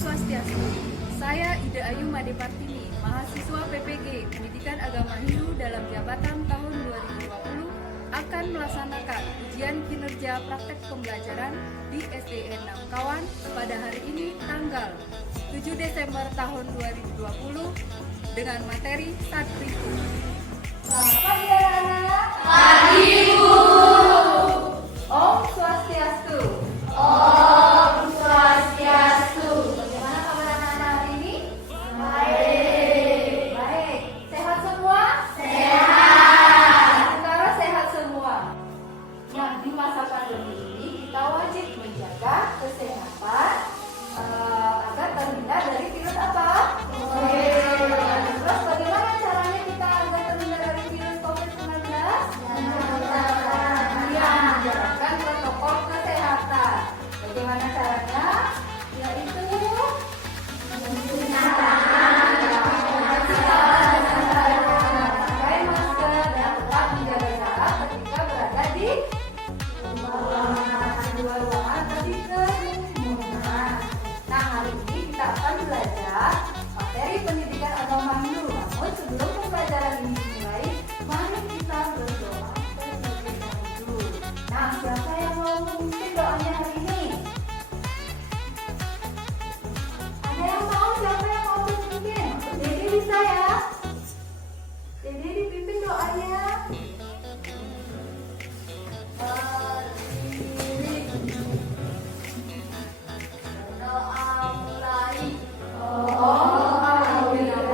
Swastiastu. Saya Ida Ayu Made Partini, mahasiswa PPG Pendidikan Agama Hindu dalam jabatan tahun 2020 akan melaksanakan ujian kinerja praktek pembelajaran di SDN Nangkawan pada hari ini tanggal 7 Desember tahun 2020 dengan materi Satriku. Selamat pagi anak-anak. Pagi Bu. Om Swastiastu. Om Swastiastu. Bagaimana kabar anak-anak hari ini? Baik. Baik. Sehat semua? Sehat. Sementara sehat semua. Nah, di masa pandemi ini kita wajib menjaga kesehatan agar terhindar dari virus apa? Terus bagaimana caranya kita agar terhindar dari virus COVID-19? Iya, menjalankan protokol kesehatan. Bagaimana caranya? Yaitu memakai masker dan tetap menjaga jarak ketika berada di luar ruangan atau di kerumunan. Nah, hari ini kita akan belajar materi pendidikan agama Hindu. Namun sebelum pembelajaran ini dimulai, mari kita berdoa terlebih dahulu. Nah, siapa yang mau memimpin doanya hari ini? Ada yang mau? Siapa yang mau memimpin? Dede bisa ya? Dede dipimpin doanya. Berdiri. Doa mulai. Om Swastiastu.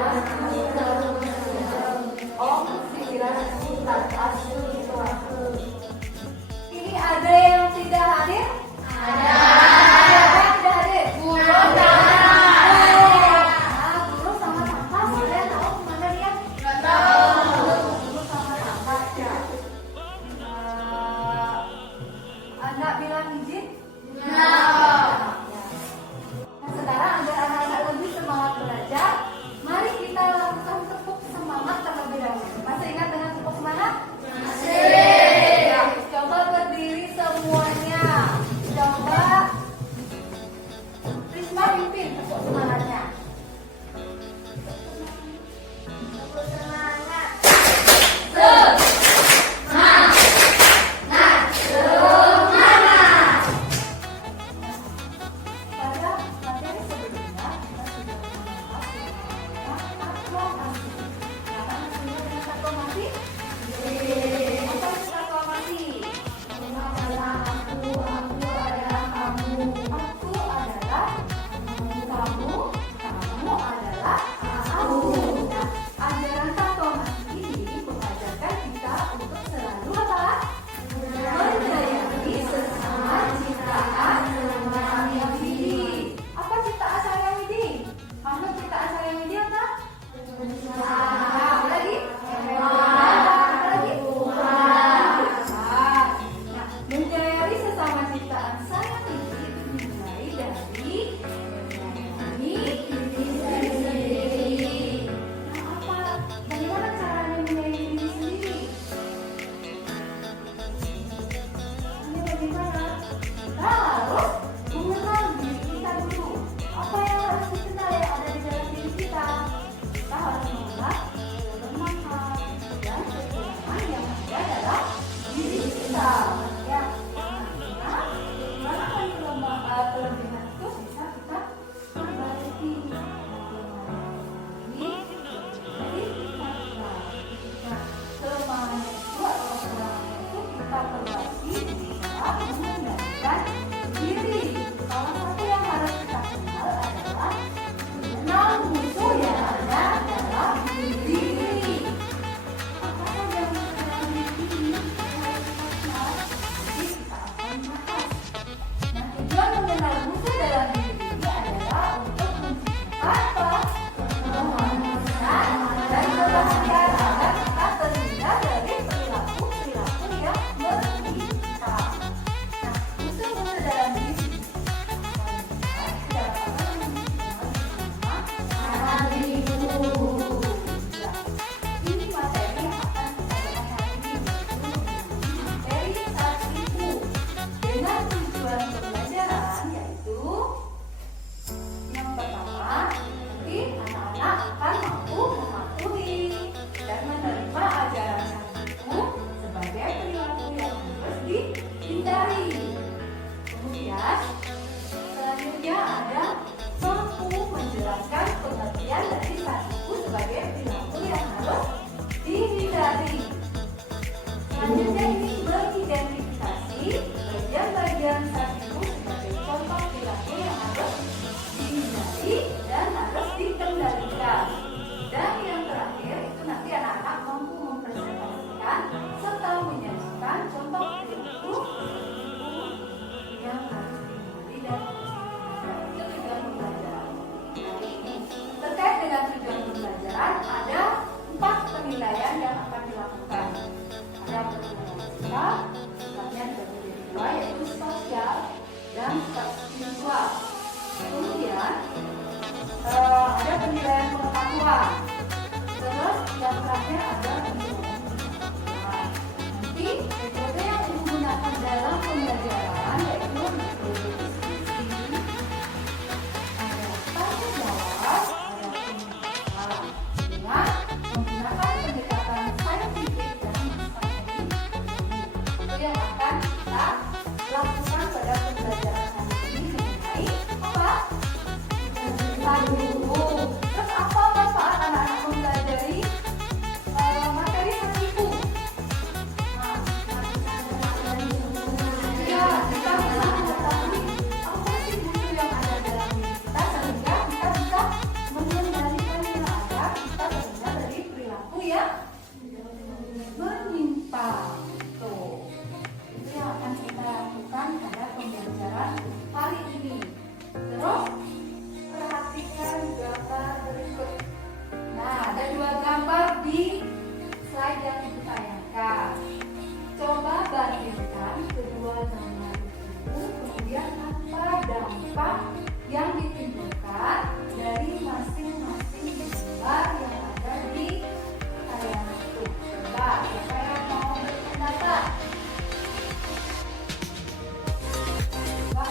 Ini ada yang tidak hadir? Ada. Siapa yang tidak hadir? Guru dan Nah, guru sama tangkas. Kalian tahu kemana dia? nggak tahu. Guru sama tangkas ya. Anak bilang izin? Nah. Nah, sekarang agar anak-anak lebih semangat belajar, mari kita lakukan tepuk semangat terlebih dahulu. Masih ingat dengan tepuk semangat? Ya, coba berdiri semuanya. Coba Risma pimpin tepuk semangatnya. Tepuk semangat. Pada materi sebelumnya kita sudah membahas tentang aklamasi. Sekarang masih ingat dengan aklamasi? Apa itu aklamasi? Aku adalah kamu, kamu adalah aku. Nah, ajaran aklamasi ini mengajarkan kita untuk selalu apa? Menyayangi sesama ciptaan Sayang-Widi. Apa ciptaan Sayang-Widi? Makhluk ciptaan Sayang-Widi apa? Nah, apa lagi? Apa lagi? Nah, menyayangi sesama ciptaan Sayang-Widi dimulai dari menyayangi diri sendiri. Nah, apa? Bagaimana caranya menyayangi diri sendiri? Ini bagaimana? Kita harus mengenal diri kita dulu. Apa yang harus dikenal yang ada di dalam diri kita? Kita harus mengenal kelemahan dan kekurangan yang ada dalam diri kita. Ya, nah, bagaimana kelebihan itu bisa kita perbaiki? Ini jadi kita. Nah, kelemahan itu atau kekurangan itu kita perbaiki bisa mengendalikan diri. Salah satu yang harus kita kenal adalah mengenal musuh yang ada dalam diri ini. Apa saja musuh dalam diri ini yang harus kita kenal? Jadi kita akan bahas. Nah, tujuan mengenal musuh dalam diri ini adalah untuk menciptakan apa? Kemanusiaan dan kebahagiaan agar kita terhindar dari perilaku-perilaku yang merugikan. Nah, musuh-musuh dalam diri ini materi yang akan kita bahas hari ini, materi Satriku dengan tujuan pembelajaran yaitu dan spiritual. Kemudian ada penilaian pengetahuan. Terus yang terakhir ada penilaian pengetahuan. Nanti metode yang digunakan dalam pembelajaran yaitu metode diskusi, ada tanya jawab, ada penilaian dengan menggunakan pendekatan saintifik dan strategi. Itu yang akan kita lakukan pada pembelajaran kali ini mengenai apa? Guru. Terus apa manfaat anak-anak mempelajari materi sakiku? Ya, kita bisa mengetahui apa sih buku yang ada dalam diri kita sehingga kita bisa mengendalikan yang ada kita terhindar dari perilaku yang menyimpang. Tuh, itu yang akan kita lakukan pada pembelajaran hari ini. Terus perhatikan gambar berikut. Nah, ada dua gambar di slide yang ditayangkan. Coba bandingkan kedua gambar itu, kemudian apa dampak yang ditimbulkan dari masing-masing gambar yang ada di tayangan itu. Coba, siapa yang mau berpendapat? Coba.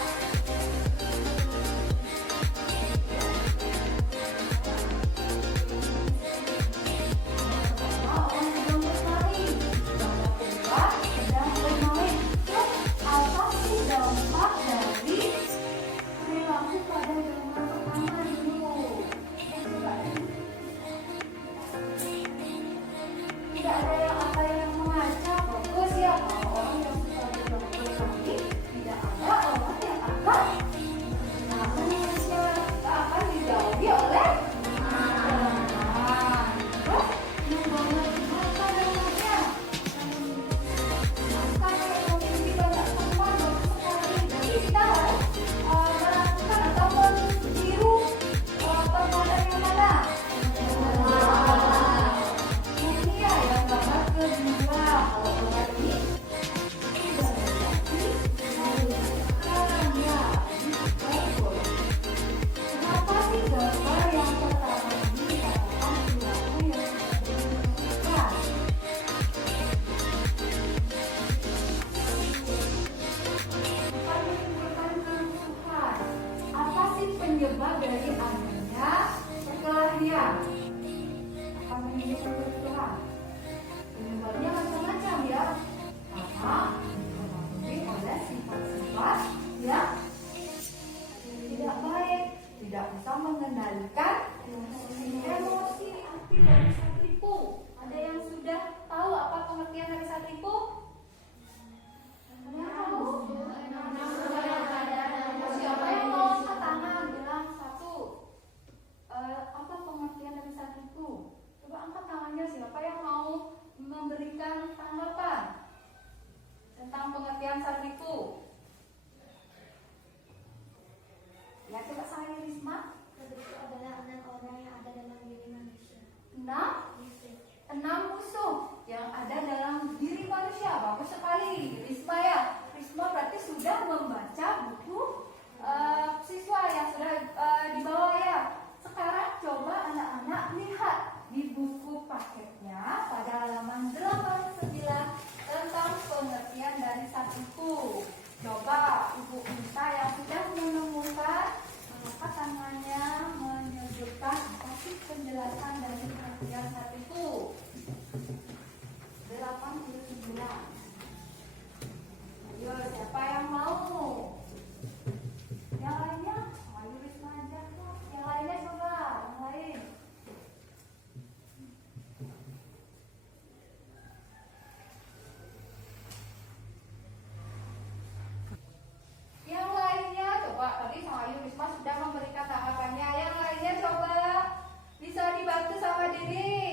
Tidak ada yang apa yang mengajak, bagus ya. Kalau orang yang suka bersambi, tidak ada orang yang akan mengajak, akan dijauhi oleh teman. Terus yang banyak mata namanya, maka yang memiliki banyak teman bagus sekali. Jadi kita harus melakukan atau meniru permainan yang mana? Ini ya yang gambar kedua. Kalau gambar ini tidak ada ya, betul. Kenapa sih gambar yang pertama ini katakan perilaku yang sudah bukan menimbulkan kerusuhan? Apa sih penyebab dari adanya perkelahian? Akan menimbulkan kerusuhan. Penyebabnya macam-macam ya, karena dipengaruhi oleh sifat-sifat yang tidak baik, tidak bisa mengendalikan emosi. Arti dari satipu, ada yang sudah tahu apa pengertian dari satipu? Ada yang tahu? Siapa yang mau angkat tangan bilang satu? Apa pengertian dari satipu? Coba angkat tangannya, siapa yang mau memberikan tanggapan tentang pengertian satipu? Ya, coba saya Risma. Itu adalah 6 orang yang ada dalam diri manusia. 6 musuh yang ada dalam diri manusia. Bagus sekali Risma ya. Risma berarti sudah membaca buku siswa yang sudah dibawa ya. Sekarang coba anak-anak lihat di buku paketnya pada halaman 89 tentang pengertian dari satipu. Coba Ibu Unta yang sudah menemukan mengangkat tangannya menyebutkan apa sih penjelasan dari pengertian satipu. 89. Ayo, siapa yang mau? Yang lainnya? Ayo Risma aja. Yang lainnya coba, yang lain. Yang lainnya coba, tadi sama Ayu Risma sudah memberikan tanggapannya. Yang lainnya coba bisa dibantu sama Didi.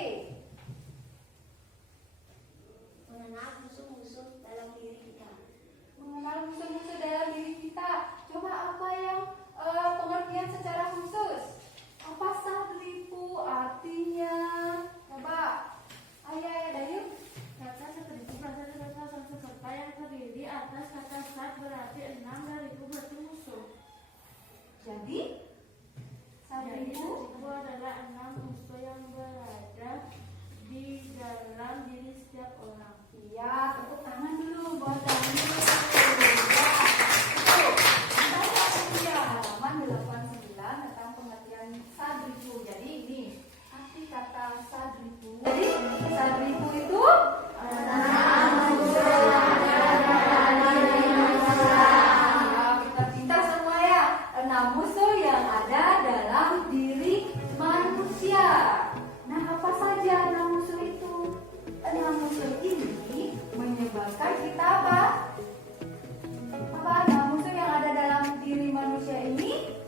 Mengenal musuh-musuh dalam diri kita. Mengenal musuh-musuh dalam diri kita. Coba apa yang pengertian secara khusus? Apa satipu artinya? Coba. Ayah Dayu. Kata satipu berasal dari kata Sanskerta yang terdiri atas kata sat berarti 6 dan ripu berarti Jadi sadriku itu adalah 6 unsur yang berada di dalam diri setiap orang. iya, tepuk tangan dulu buat kami. Ya, halaman 89 tentang pengertian sadriku. Jadi ini arti kata sadriku. Jadi sadriku itu pintar semua ya. 6 musuh yang ada dalam diri manusia. Nah, apa saja 6 musuh itu? 6 musuh ini menyebabkan kita apa? Apa 6 musuh yang ada dalam diri manusia ini?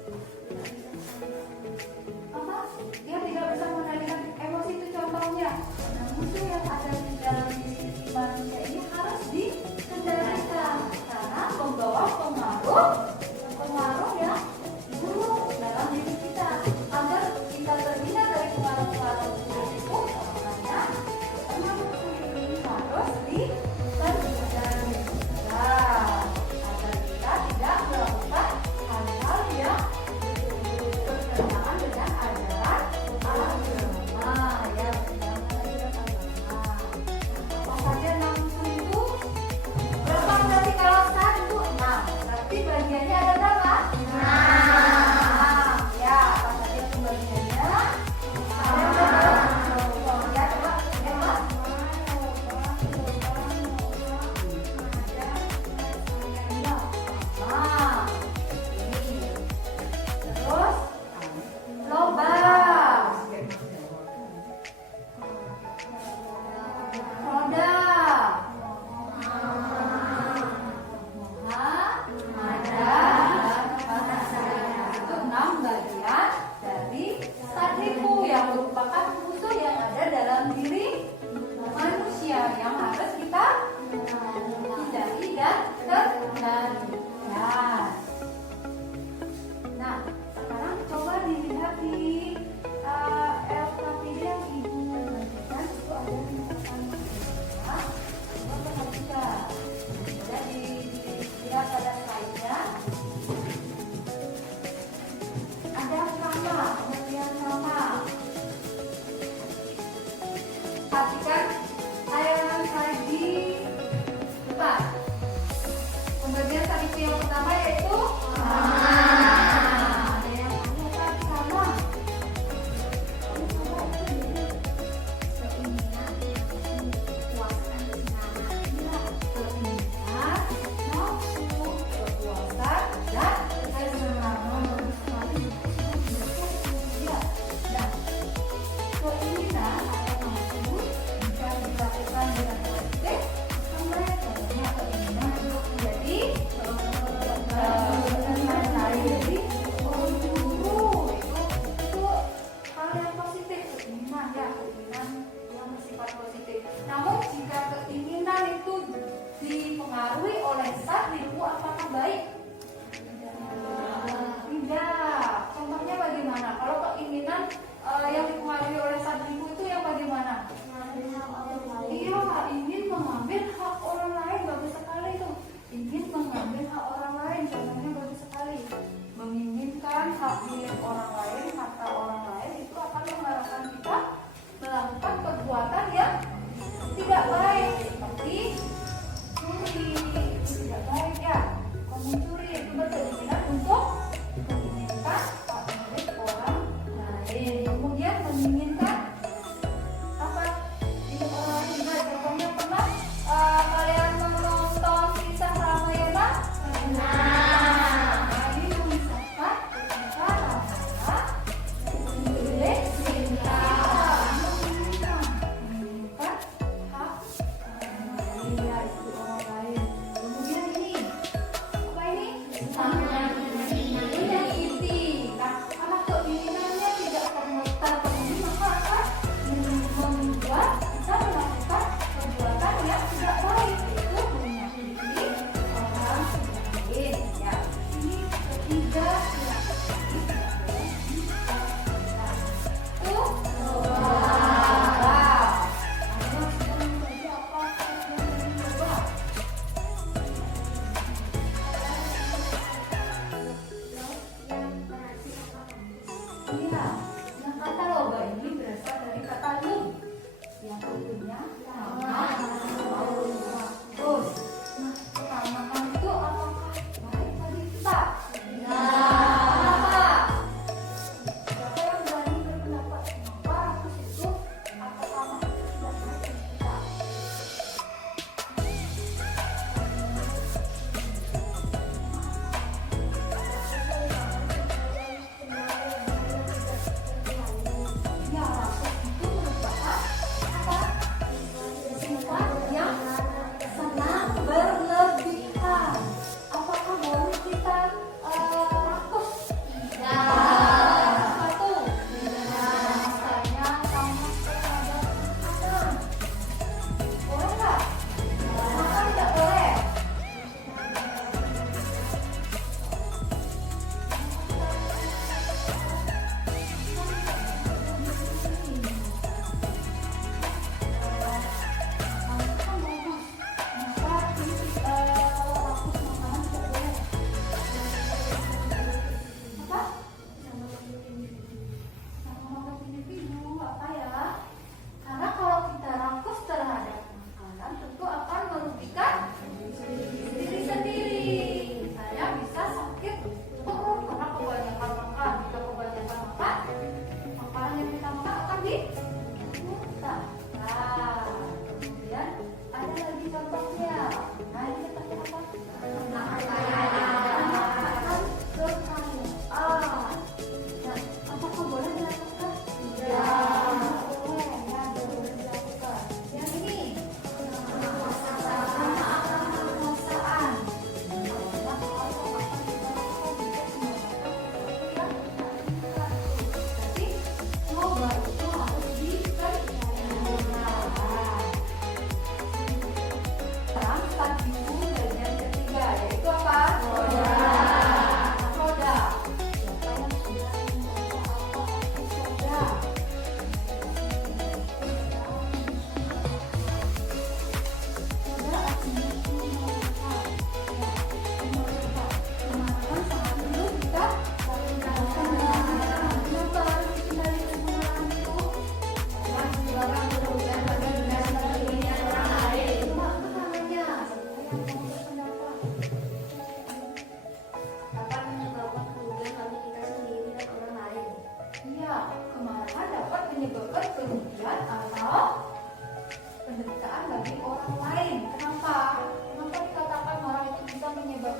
Apa? Dia tidak bisa mengendalikan emosi, itu contohnya. 6 musuh yang ada di dalam diri manusia ini harus dikendalikan karena membawa pengaruh yang buruk dalam diri kita. Agar kita terhindar dari pengaruh-pengaruh buruk itu, makanya 6 musuh ini harus dikendalikan agar kita tidak melakukan hal-hal yang bertentangan dengan ajaran agama, ya, bertentangan ajaran agama. Apa saja 6 musuh itu? Berapa berarti kalau 1, 6? Berarti bagiannya ada berapa? 6. Ya, apa saja pembagiannya? Ya, coba lihat. Nah, ini. Terus loba, roda, itu 6 bagian dari sadriku yang merupakan musuh yang ada dalam diri manusia yang harus kita hindari dan kendalikan. Nah, sekarang coba dilihat di LKPD yang ibu bagikan, itu ada ringkasan materinya. Coba perhatikan. Jadi dilihat pada slide-nya. Ada sama, pengertian sama. Perhatikan tayangan slide di depan. Pembagian sadriku yang pertama yaitu ada yang mengatakan sama.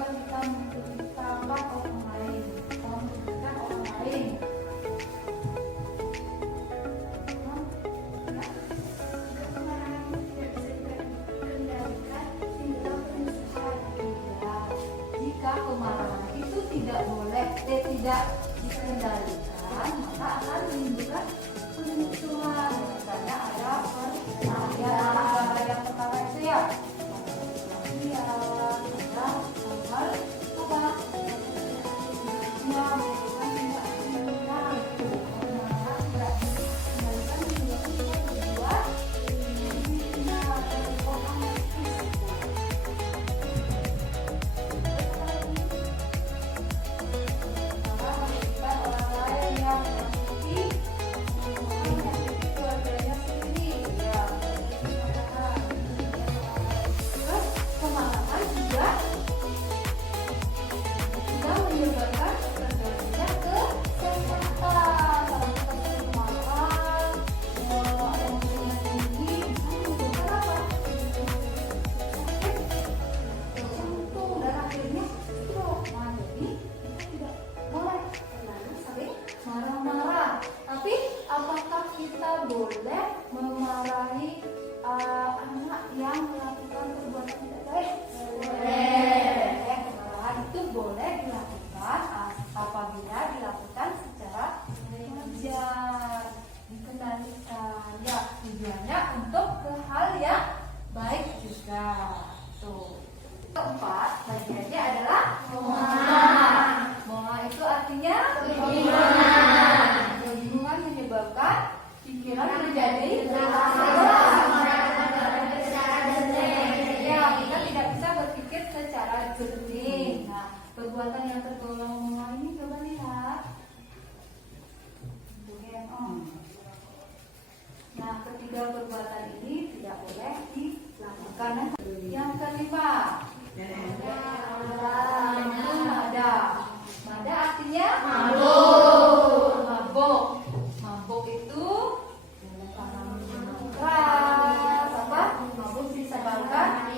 kita menceritakan orang lain, menceritakan orang lain. Jika kemarahan itu tidak boleh, tidak dikendalikan, maka akan menimbulkan penyusuan. Misalnya ada negara yang pertama itu ya, ada hal apa? Ya, menimbulkan tindak pidana. Kemarahan tidak dikendalikan menimbulkan kedua pidana dan orang risiko. Orang lain yang menyakiti keluarganya sendiri, ya. Terus kemarahan juga menyebabkan terjadinya kesehatan. Kalau kita sering marah, emosinya tinggi, bisa menyebabkan apa? Sakit jantung dan akhirnya stroke. Nah, jadi tidak boleh sering marah-marah. Tapi apakah kita boleh memarahi anak yang melakukan perbuatan tidak baik? Boleh. Kemarahan itu boleh dilakukan apabila dilakukan secara wajar, dikendalikan. Ya, tujuannya untuk ke hal yang baik juga. Tuh. Keempat, bagiannya adalah moha. Moha itu artinya kebingungan. Kebingungan menyebabkan pikiran menjadi ya, kita tidak bisa berpikir secara jernih. Nah, perbuatan yang tergolong moha ini coba lihat. Nah, ketiga perbuatan ini tidak boleh dilakukan. Yang kelima, itu mada. Mada artinya mabuk. Mabuk itu karena minum keras, mabuk disebabkan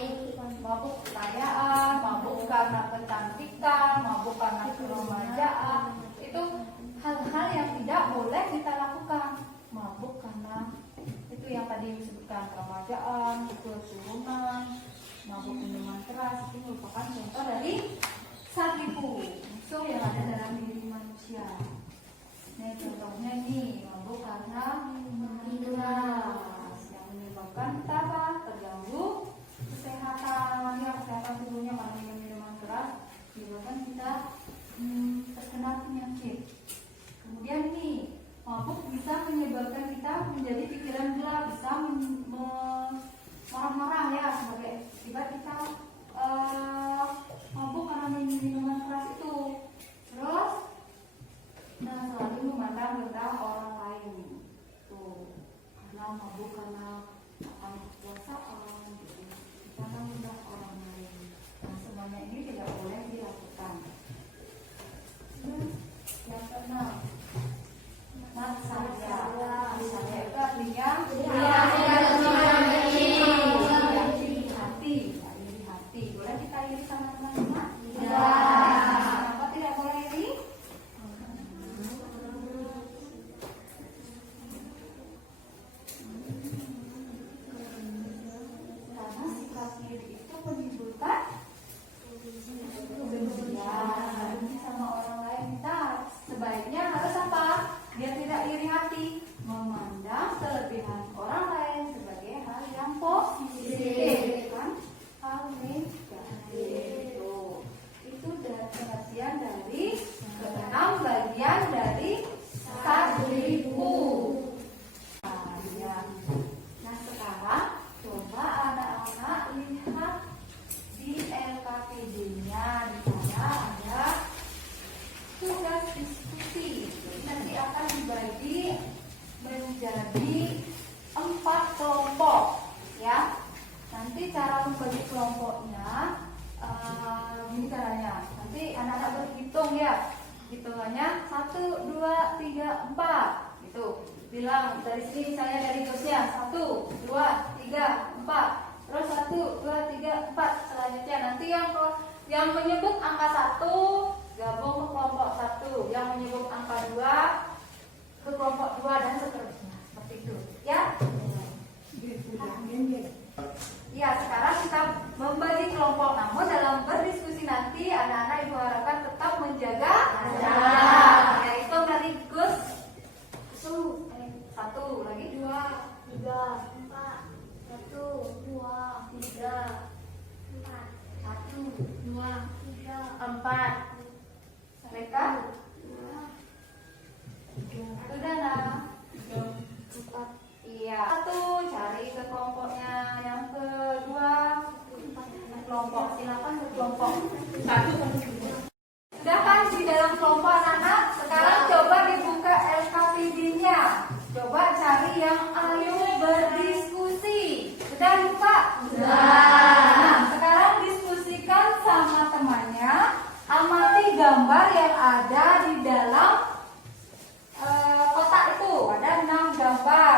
mabuk kekayaan, mabuk karena kecantikan, mabuk karena keremajaan. Itu hal-hal yang tidak boleh kita lakukan. Mabuk karena itu yang tadi disebutkan, keremajaan, keturunan, mabuk minuman keras, itu merupakan contoh dari sakipu, musuh yang ada dalam diri manusia. Nah, contohnya ini mabuk karena minuman keras yang menyebabkan kita apa? Terganggu kesehatan, ya, kesehatan tubuhnya karena minum minuman keras menyebabkan kita terkena penyakit. Kemudian nih, mabuk bisa menyebabkan kita menjadi pikiran gelap, bisa marah-marah ya, sebagai akibat kita mabuk karena minum minuman keras itu. Terus, nah, selalu memandang rendah orang lain. Tuh, karena mabuk karena akan kekuasaan, gitu. Kita rendah orang lain. Nah, semuanya ini tidak boleh dilakukan. Yang keenam, saya itu artinya iri hati. Boleh kita iri sama teman-teman? Ya. Kenapa tidak boleh iri? Karena sikap iri itu menimbulkan kebencian, benci sama orang lain. Kita sebaiknya harus apa? Biar tidak iri hati, memandang kelebihan orang lain sebagai hal yang positif, kan? Hal negatif. Itu pengertian dari keenam bagian dari sakipu. Nah, sekarang coba anak-anak lihat di LKPD-nya. Di sana ada tugas diskusi. Nanti akan dibagi menjadi 4 kelompok, ya. Nanti cara membagi kelompoknya gini caranya. Nanti anak-anak berhitung ya. Hitungannya 1, 2, 3, 4. Gitu. Bilang dari sini saya dari bosnya 1, 2, 3, 4. Terus 1, 2, 3, 4. Selanjutnya nanti yang Yang menyebut angka 1 gabung ke kelompok 1, yang menyebut angka 2 ke kelompok 2 dan seterusnya. Seperti itu, ya. Ya, sekarang kita membagi kelompok. Namun dalam berdiskusi nanti anak-anak ibu harapkan tetap menjaga jarak. Ya, itu dari Gus. 1 lagi 2, 3, 4, 1, 2, 3, 4, 1, 2, 3, 4. Mereka sudah nah. 4. Iya. 1 cari ke kelompoknya. Yang kedua kelompok. Silakan ke kelompok 1. Sudah kan di dalam kelompok anak-anak? Sekarang coba dibuka LKPD-nya. Coba cari yang ayo berdiskusi. Sudah lupa? Sudah. Nah, sekarang diskusikan sama temannya. Amati gambar yang ada di dalam kotak itu. Ada 6 gambar.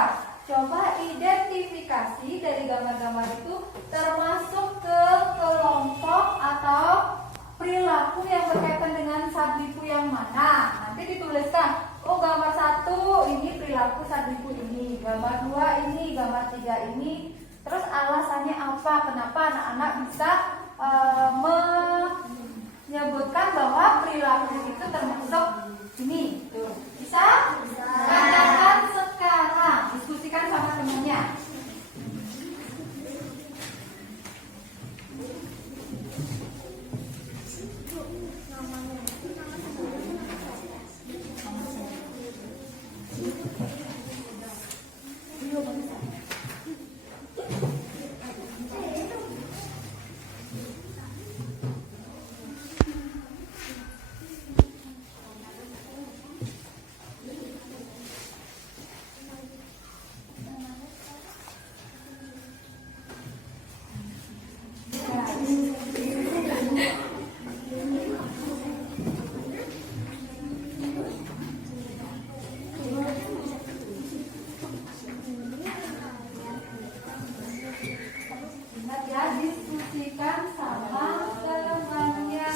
Coba identifikasi dari gambar-gambar itu termasuk ke kelompok atau perilaku yang berkaitan dengan Sadlipu yang mana. Nanti dituliskan, oh gambar 1 ini perilaku Sadlipu ini, gambar 2 ini, gambar 3 ini. Terus alasannya apa? Kenapa anak-anak bisa menyebutkan bahwa perilaku itu termasuk ini? Tuh. Bisa? Katakan sekarang. Diskusikan sama temannya. Ingat ya, diskusikan sama temannya.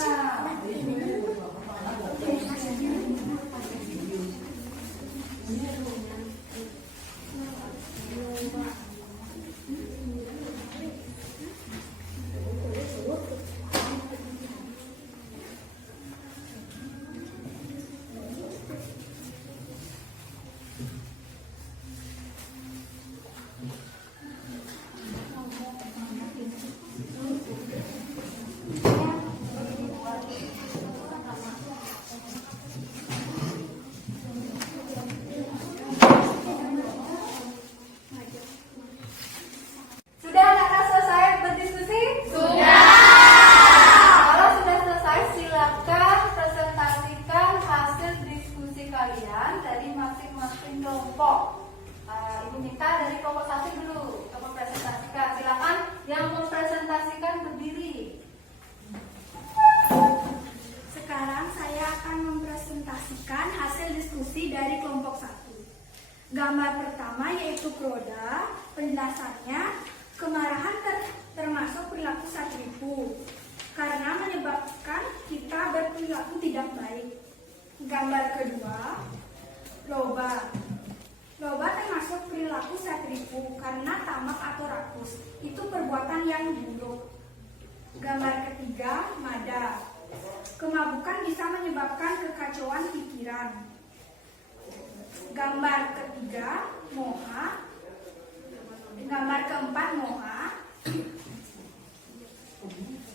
Sudah anak-anak selesai berdiskusi? Sudah. Kalau sudah selesai, silakan presentasikan hasil diskusi kalian dari masing-masing kelompok. Ibu minta dari kelompok 1 dulu, coba presentasikan. Silakan yang mempresentasikan berdiri. Sekarang saya akan mempresentasikan hasil diskusi dari kelompok 1. Gambar pertama yaitu roda. Penjelasannya, kemarahan termasuk perilaku Sadlipu karena menyebabkan kita berperilaku tidak baik. Gambar kedua, loba. Loba termasuk perilaku Sadlipu karena tamak atau rakus. Itu perbuatan yang buruk. Gambar ketiga, mada. Kemabukan bisa menyebabkan kekacauan pikiran. Gambar ketiga, moha. Gambar keempat, moha.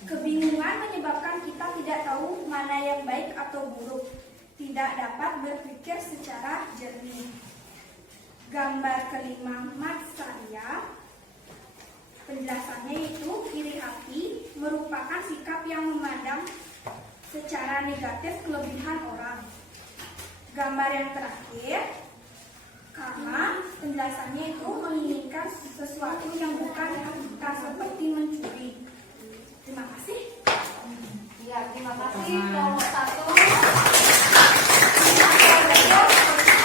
Kebingungan menyebabkan kita tidak tahu mana yang baik atau buruk, tidak dapat berpikir secara jernih. Gambar kelima, matsarya. Penjelasannya itu iri hati merupakan sikap yang memandang secara negatif kelebihan orang. Gambar yang terakhir, karma. Penjelasannya itu menginginkan sesuatu yang bukan kita, seperti mencuri. Terima kasih. Ya, terima kasih kelompok 1.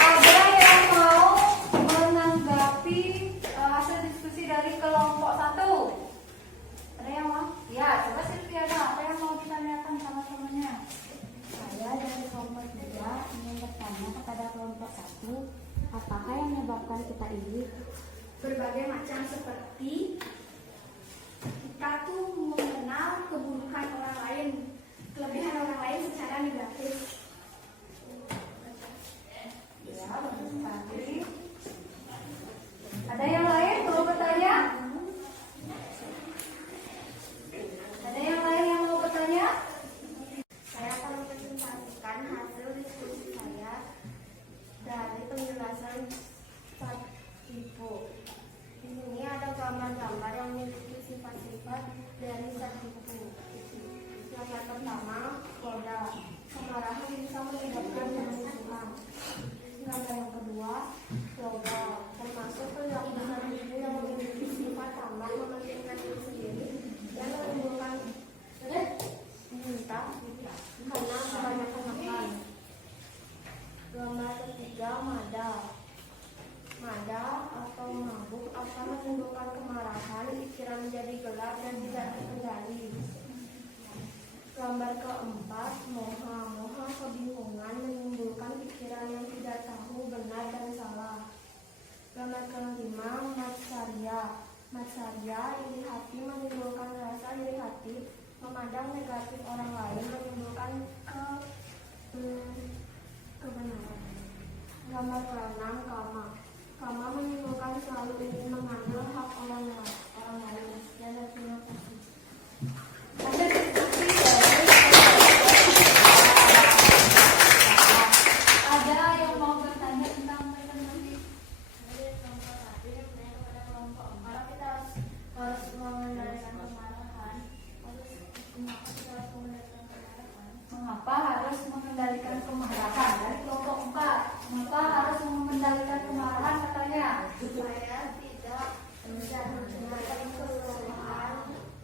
Ada yang mau menanggapi hasil diskusi dari kelompok 1? Ada yang mau? Ya, coba Silviana, apa yang mau ditanya? kita ini? Berbagai macam, seperti kita tuh mengenal keburukan orang lain, kelebihan orang lain secara negatif. Ya, bagus sekali. Ada yang lain mau bertanya? Ada yang lain yang mau bertanya? Saya akan mempresentasikan hasil diskusi saya dari penjelasan Sartipu. Di sini ada gambar-gambar yang memiliki sifat-sifat dari Sartipu. Yang pertama, koda. Kemarahan bisa menyebabkan kerusuhan. Sedangkan yang kedua, yoga. Termasuk perilaku Sartipu yang memiliki sifat tambah mementingkan diri sendiri dan menimbulkan minta karena kebanyakan makan. Gambar ketiga, mada. Mada atau mabuk akan menimbulkan kemarahan, pikiran menjadi gelap dan tidak terkendali. Gambar keempat, moha. Moha kebingungan, menimbulkan pikiran yang tidak tahu benar dan salah. Gambar kelima, matsarya. Matsarya, iri hati, menimbulkan rasa iri hati, memandang negatif orang lain, menimbulkan kebenaran. Gambar keenam, kama. Kama menimbulkan selalu ingin mengambil hak orang lain. Dan terima kasih. Ada diskusi ada yang mau bertanya tentang matematik? Kalau kita harus mengendalikan kemarahan, Mengapa harus mengendalikan kemarahan? Dari kelompok 4. Mengapa harus mengendalikan kemarahan katanya? supaya tidak menjadi keluhan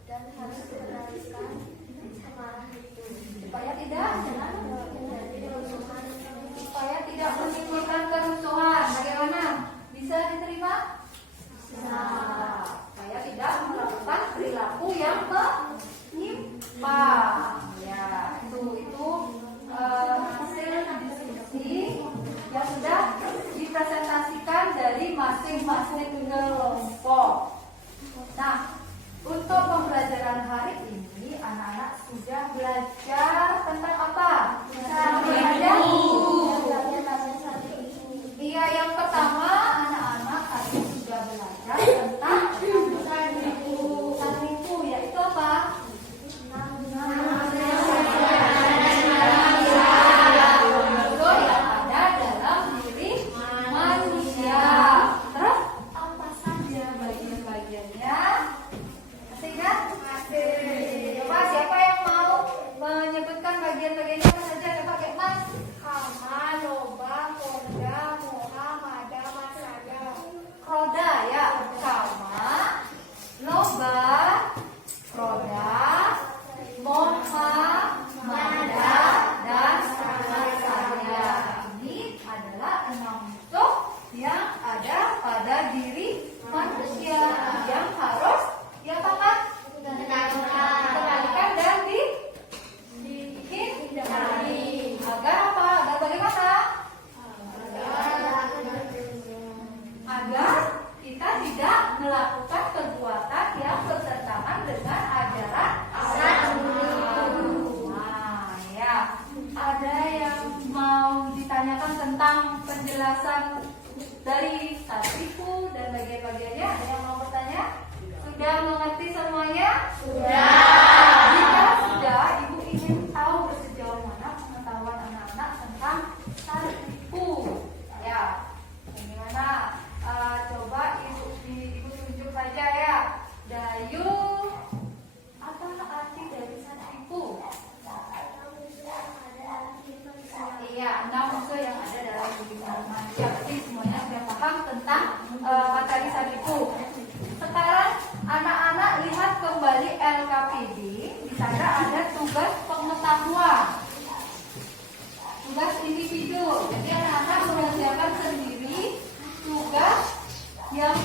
dan harus mengendalikan kemarahan itu. Supaya tidak Menjadi keluhan. supaya tidak menimbulkan kerusuhan. Bagaimana? Bisa diterima? Nah, supaya tidak melakukan perilaku yang menyimpang. Ya, itu hasil diskusi yang sudah dipresentasikan dari masing-masing kelompok. Nah, untuk pembelajaran hari ini anak-anak sudah belajar tentang apa? Iya, yang pertama anak-anak tadi sudah belajar tentang sartipu. Sartipu yaitu apa? Betul, yang ada dalam diri manusia. Terus apa saja bagian-bagiannya? Masih ingat? Coba siapa yang mau menyebutkan bagian-bagiannya apa saja? Coba kayak Mas. Kama, loba, koda, moha, mada, matsarya. Roda ya, sama loba, roda, moha, mada, dan matsarya. Ini adalah 6 unsur yang ada pada diri manusia yang harus diapakan? Dikendalikan dan dihindari. Agar apa? Agar bagaimana? Agar kita tidak melakukan perbuatan yang bertentangan dengan ajaran Islam. Nah, ya. Ada yang mau ditanyakan tentang penjelasan dari sartipu dan bagian-bagiannya? Ada yang mau bertanya? Sudah mengerti semuanya? Jika sudah, Ibu ingin tahu sejauh mana pengetahuan anak-anak tentang sartipu. Ya, bagaimana? Coba Ibu tunjuk saja ya. Dayu, apa arti dari sartipu? Iya, 6 unsur yang ada dalam diri manusia. Berarti semuanya sudah paham tentang materi sartipu. Sekarang anak-anak lihat kembali LKPD. Di sana ada tugas pengetahuan, tugas individu. Jadi anak-anak mengerjakan sendiri tugas yang